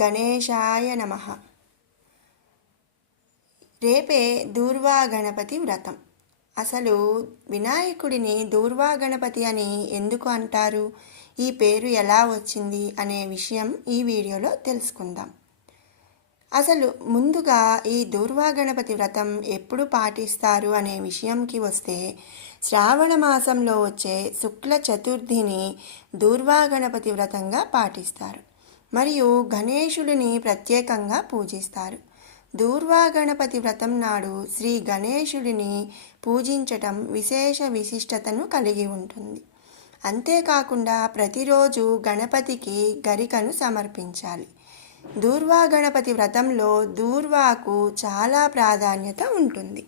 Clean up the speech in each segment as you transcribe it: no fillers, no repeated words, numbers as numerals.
గణేశాయ నమః. రేపే దూర్వా గణపతి వ్రతం. అసలు వినాయకుడిని దూర్వా గణపతి అని ఎందుకు అంటారు, ఈ పేరు ఎలా వచ్చింది అనే విషయం ఈ వీడియోలో తెలుసుకుందాం. అసలు ముందుగా ఈ దూర్వా గణపతి వ్రతం ఎప్పుడు పాటిస్తారు అనే విషయంకి వస్తే, శ్రావణ మాసంలో వచ్చే శుక్ల చతుర్థిని దూర్వా గణపతి వ్రతంగా పాటిస్తారు. మరియు గణేశుడిని ప్రత్యేకంగా పూజిస్తారు. దూర్వా గణపతి వ్రతం నాడు శ్రీ గణేశుడిని పూజించటం విశేష విశిష్టతను కలిగి ఉంటుంది. అంతేకాకుండా ప్రతిరోజు గణపతికి గరికను సమర్పించాలి. దూర్వా గణపతి వ్రతంలో దూర్వాకు చాలా ప్రాధాన్యత ఉంటుంది.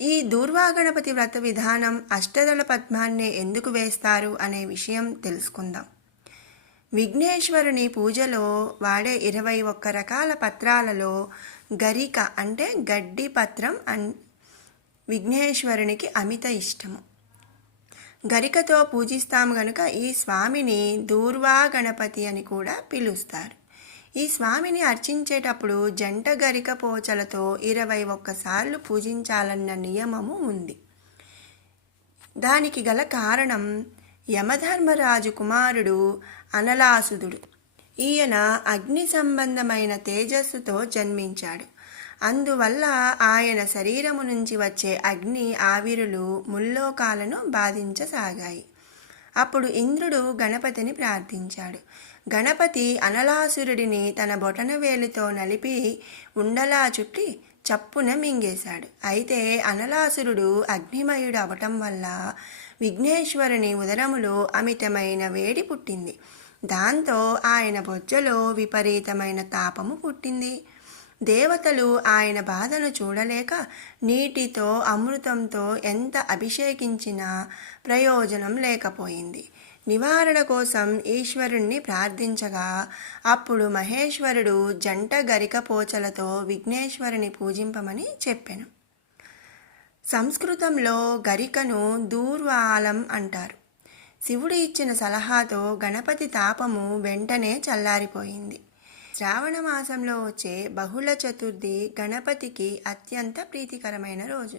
ఈ దూర్వా గణపతి వ్రత విధానం అష్టదళ పద్మాన్నే ఎందుకు వేస్తారు అనే విషయం తెలుసుకుందాం. విఘ్నేశ్వరుని పూజలో వాడే 21 రకాల పత్రాలలో గరిక అంటే గడ్డి పత్రం విఘ్నేశ్వరునికి అమిత ఇష్టము. గరికతో పూజిస్తాము గనుక ఈ స్వామిని దూర్వా గణపతి అని కూడా పిలుస్తారు. ఈ స్వామిని అర్చించేటప్పుడు జంట గరిక పోచలతో 21 సార్లు పూజించాలన్న నియమము ఉంది. దానికి గల కారణం యమధర్మరాజు కుమారుడు అనలాసుదుడు. ఈయన అగ్ని సంబంధమైన తేజస్సుతో జన్మించాడు. అందువల్ల ఆయన శరీరము నుంచి వచ్చే అగ్ని ఆవిరులు ముల్లోకాలను బాధించసాగాయి. అప్పుడు ఇంద్రుడు గణపతిని ప్రార్థించాడు. గణపతి అనలాసురుడిని తన బొటనవేలుతో నలిపి ఉండలా చుట్టి చప్పున మింగేశాడు. అయితే అనలాసురుడు అగ్నిమయుడు అవటం వల్ల విఘ్నేశ్వరుని ఉదరములో అమితమైన వేడి పుట్టింది. దాంతో ఆయన బొజ్జలో విపరీతమైన తాపము పుట్టింది. దేవతలు ఆయన బాధను చూడలేక నీటితో అమృతంతో ఎంత అభిషేకించినా ప్రయోజనం లేకపోయింది. నివారణ కోసం ఈశ్వరుణ్ణి ప్రార్థించగా అప్పుడు మహేశ్వరుడు జంట గరిక పోచలతో విఘ్నేశ్వరుని పూజింపమని చెప్పెను. సంస్కృతంలో గరికను దూర్వాలం అంటారు. శివుడు ఇచ్చిన సలహాతో గణపతి తాపము వెంటనే చల్లారిపోయింది. శ్రావణ మాసంలో వచ్చే బహుళ చతుర్థి గణపతికి అత్యంత ప్రీతికరమైన రోజు.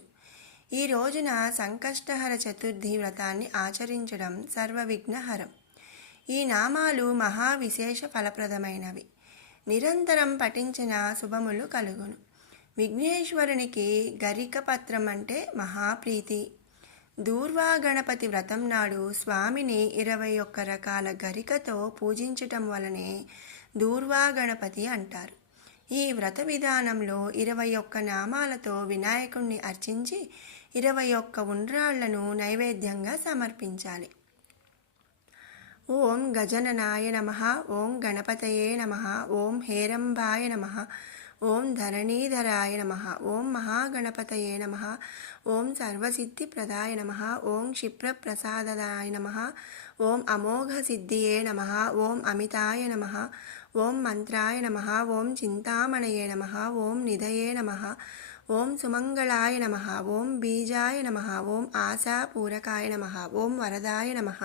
ఈ రోజున సంకష్టహర చతుర్థి వ్రతాన్ని ఆచరించడం సర్వవిఘ్నహరం. ఈ నామాలు మహా విశేష ఫలప్రదమైనవి. నిరంతరం పఠించిన శుభములు కలుగును. విఘ్నేశ్వరునికి గరిక పత్రం అంటే మహాప్రీతి. దూర్వా గణపతి వ్రతం నాడు స్వామిని 21 రకాల గరికతో పూజించటం వలనే దూర్వా గణపతి అంటారు. ఈ వ్రత విధానంలో 21 నామాలతో వినాయకుణ్ణి అర్చించి 21 ఉండ్రాళ్లను నైవేద్యంగా సమర్పించాలి. ఓం గజననాయ నమః, ఓం గణపతయే నమః, ఓం హేరంబాయ నమః, ఓం ధరణీధరాయ నమః, ఓం మహాగణపతయే నమః, ఓం సర్వసిద్ధిప్రదాయ నమః, ఓం క్షిప్రప్రసాదాయ నమః, ఓం అమోఘసిద్ధియే నమః, ఓం అమితాయ నమః, ఓం మంత్రాయ నమః, ఓం చింతామణయే నమః, ఓం నిధయే నమః, ఓం సుమంగళాయ నమః, ఓం బీజాయ నమః, ఓం ఆశాపూరకాయ నమః, ఓం వరదాయ నమః,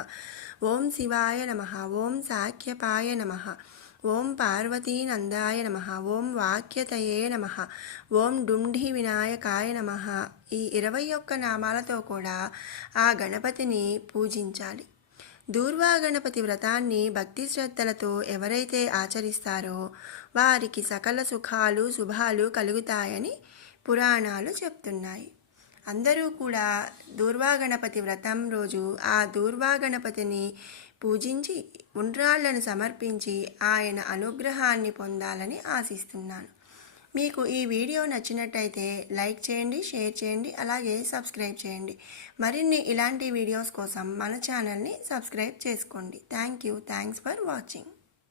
ఓం శివాయ నమః, ఓం సాఖ్యపాయ నమః, ఓం పార్వతీనందాయ నమః, ఓం వాక్యతయే నమః, ఓం డుంఢి వినాయకాయ నమః. ఈ 21 నామాలతో కూడా ఆ గణపతిని పూజించాలి. దూర్వా గణపతి వ్రతాన్ని భక్తి శ్రద్ధలతో ఎవరైతే ఆచరిస్తారో వారికి సకల సుఖాలు శుభాలు కలుగుతాయని పురాణాలు చెప్తున్నాయి. అందరూ కూడా దూర్వా గణపతి వ్రతం రోజు ఆ దూర్వా గణపతిని పూజించి ఉండ్రాళ్లను సమర్పించి ఆయన అనుగ్రహాన్ని పొందాలని ఆశిస్తున్నాను. మీకు ఈ వీడియో నచ్చినట్టయితే లైక్ చేయండి, షేర్ చేయండి, అలాగే సబ్స్క్రైబ్ చేయండి. మరిన్ని ఇలాంటి వీడియోస్ కోసం మన ఛానల్ని సబ్స్క్రైబ్ చేసుకోండి. Thanks for watching.